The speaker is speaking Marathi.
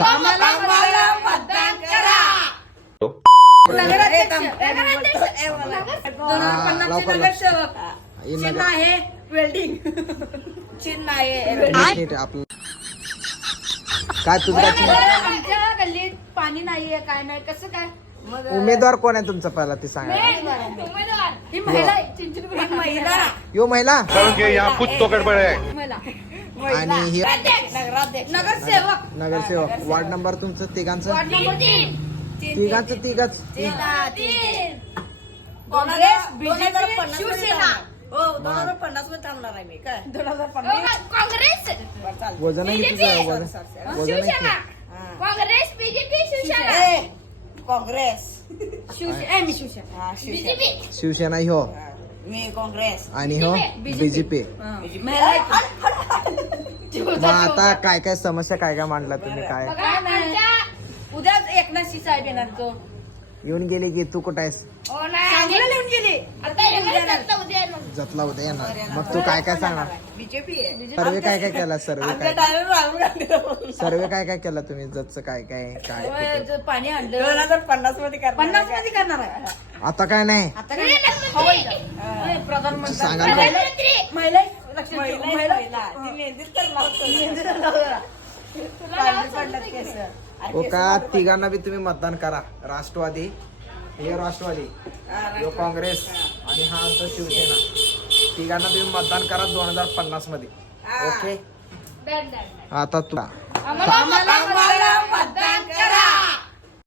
आम्हाला मतदान करा. नगरसेवक चिन्ह आहे वेल्डिंग. चिन्ह आहे आपलं काय तुझं आमच्या गल्लीत पाणी नाहीये काय नाही कसं काय. उमेदवार कोण आहे तुमचा पहिला ते सांगा. ही महिला आहे, चिंचणी महिला यो महिला कारण की यहाँ कुछ तो गड़बड़ है. आणि ही नगरसेवक नगरसेवक. वार्ड नंबर तुमचं तिघांचं वार्ड नंबर 3. तिघाच काँग्रेस बीजेपी शिवसेना. हो 2050 मध्ये थांबणार आहे मी काय 2050 काँग्रेस वजन आहे तुझं वजन आहे शिवसेना काँग्रेस बीजेपी शिवसेना काँग्रेस शिवसेना मी शिवसेना हा, शिवसेना. बीजेपी शिवसेना हो मी काँग्रेस आणि हो बीजेपी. मग आता काय काय समस्या काय काय मांडला तुम्ही काय बघा आमच्या उद्याच एकनाथशी साहेब येणार तो. येऊन गेली की तू कुठं आहेस. हो नाही सांगलीला लिहून गेली आता येणार उद्या येणार. जतला उद्या येणार. मग तू काय काय सांगणार. बीजेपी आहे. सर्वे काय काय केला सर्वे आमच्या काय डायरेक्ट राहुल गांधी सर्वे काय काय केला तुम्ही जतचं काय काय काय कुठं? पाणी आणलं 2050 मध्ये करणार 50 मध्ये करणार आहे. आता काय नाही आता काय प्रधानमंत्री सांगाल का प्रधानमंत्री महिला महिला ती मेहंदीत करणार. पडलं केस. हो का तिघांना बी तुम्ही मतदान करा. राष्ट्रवादी हे राष्ट्रवादी यो काँग्रेस आणि हा आमचा शिवसेना. तिघांना तुम्ही मतदान करा 2050 मध्ये. ओके डन डन आता तू आम्हाला आम्हाला मतदान करा.